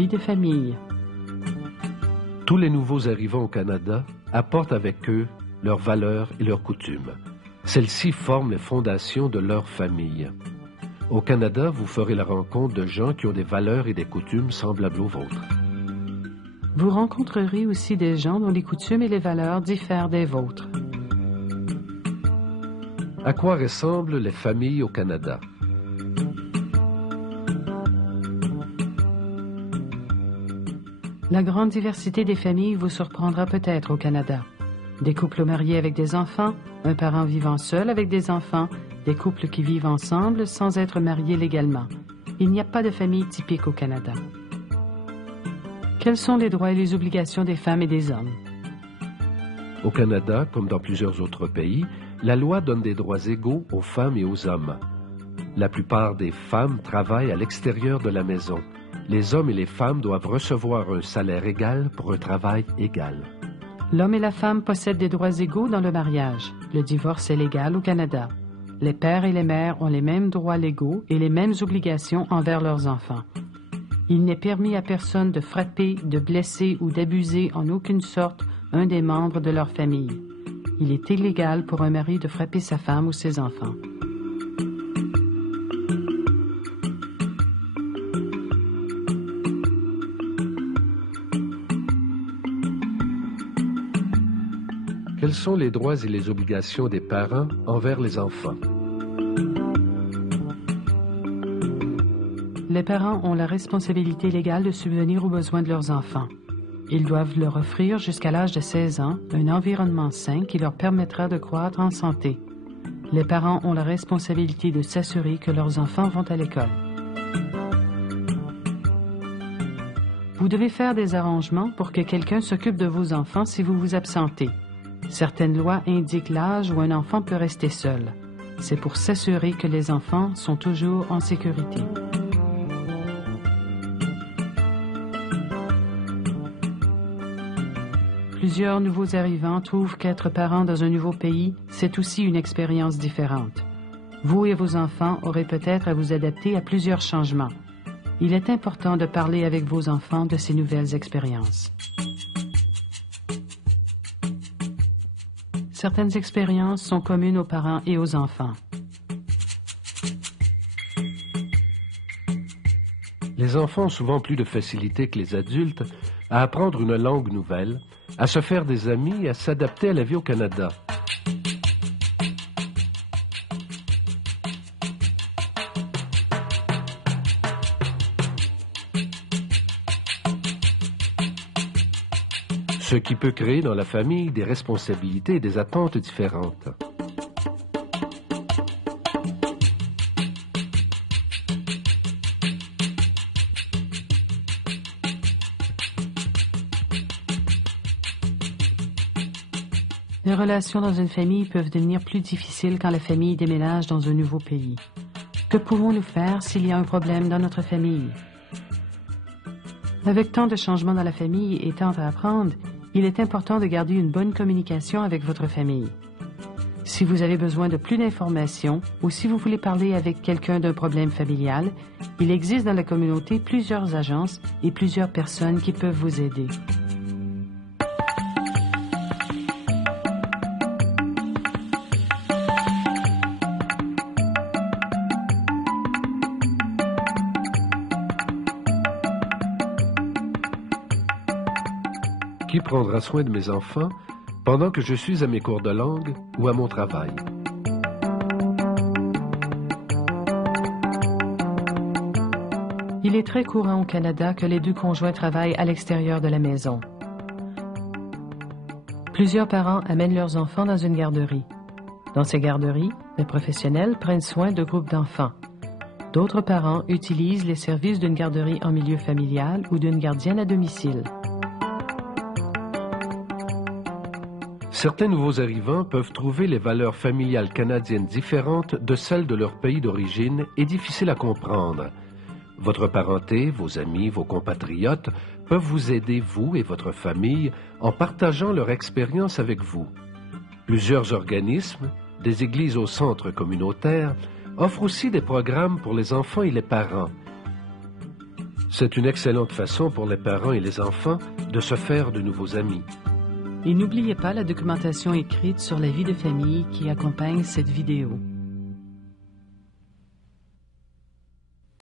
Vie de famille. Tous les nouveaux arrivants au Canada apportent avec eux leurs valeurs et leurs coutumes. Celles-ci forment les fondations de leur famille. Au Canada, vous ferez la rencontre de gens qui ont des valeurs et des coutumes semblables aux vôtres. Vous rencontrerez aussi des gens dont les coutumes et les valeurs diffèrent des vôtres. À quoi ressemblent les familles au Canada? La grande diversité des familles vous surprendra peut-être au Canada. Des couples mariés avec des enfants, un parent vivant seul avec des enfants, des couples qui vivent ensemble sans être mariés légalement. Il n'y a pas de famille typique au Canada. Quels sont les droits et les obligations des femmes et des hommes? Au Canada, comme dans plusieurs autres pays, la loi donne des droits égaux aux femmes et aux hommes. La plupart des femmes travaillent à l'extérieur de la maison. Les hommes et les femmes doivent recevoir un salaire égal pour un travail égal. L'homme et la femme possèdent des droits égaux dans le mariage. Le divorce est légal au Canada. Les pères et les mères ont les mêmes droits légaux et les mêmes obligations envers leurs enfants. Il n'est permis à personne de frapper, de blesser ou d'abuser en aucune sorte un des membres de leur famille. Il est illégal pour un mari de frapper sa femme ou ses enfants. Quels sont les droits et les obligations des parents envers les enfants? Les parents ont la responsabilité légale de subvenir aux besoins de leurs enfants. Ils doivent leur offrir jusqu'à l'âge de 16 ans un environnement sain qui leur permettra de croître en santé. Les parents ont la responsabilité de s'assurer que leurs enfants vont à l'école. Vous devez faire des arrangements pour que quelqu'un s'occupe de vos enfants si vous vous absentez. Certaines lois indiquent l'âge où un enfant peut rester seul. C'est pour s'assurer que les enfants sont toujours en sécurité. Plusieurs nouveaux arrivants trouvent qu'être parent dans un nouveau pays, c'est aussi une expérience différente. Vous et vos enfants aurez peut-être à vous adapter à plusieurs changements. Il est important de parler avec vos enfants de ces nouvelles expériences. Certaines expériences sont communes aux parents et aux enfants. Les enfants ont souvent plus de facilité que les adultes à apprendre une langue nouvelle, à se faire des amis et à s'adapter à la vie au Canada. Ce qui peut créer dans la famille des responsabilités et des attentes différentes. Les relations dans une famille peuvent devenir plus difficiles quand la famille déménage dans un nouveau pays. Que pouvons-nous faire s'il y a un problème dans notre famille? Avec tant de changements dans la famille et tant à apprendre, il est important de garder une bonne communication avec votre famille. Si vous avez besoin de plus d'informations ou si vous voulez parler avec quelqu'un d'un problème familial, il existe dans la communauté plusieurs agences et plusieurs personnes qui peuvent vous aider. Qui prendra soin de mes enfants pendant que je suis à mes cours de langue ou à mon travail? Il est très courant au Canada que les deux conjoints travaillent à l'extérieur de la maison. Plusieurs parents amènent leurs enfants dans une garderie. Dans ces garderies, les professionnels prennent soin de groupes d'enfants. D'autres parents utilisent les services d'une garderie en milieu familial ou d'une gardienne à domicile. Certains nouveaux arrivants peuvent trouver les valeurs familiales canadiennes différentes de celles de leur pays d'origine et difficiles à comprendre. Votre parenté, vos amis, vos compatriotes peuvent vous aider, vous et votre famille, en partageant leur expérience avec vous. Plusieurs organismes, des églises au centre communautaire, offrent aussi des programmes pour les enfants et les parents. C'est une excellente façon pour les parents et les enfants de se faire de nouveaux amis. Et n'oubliez pas la documentation écrite sur la vie de famille qui accompagne cette vidéo.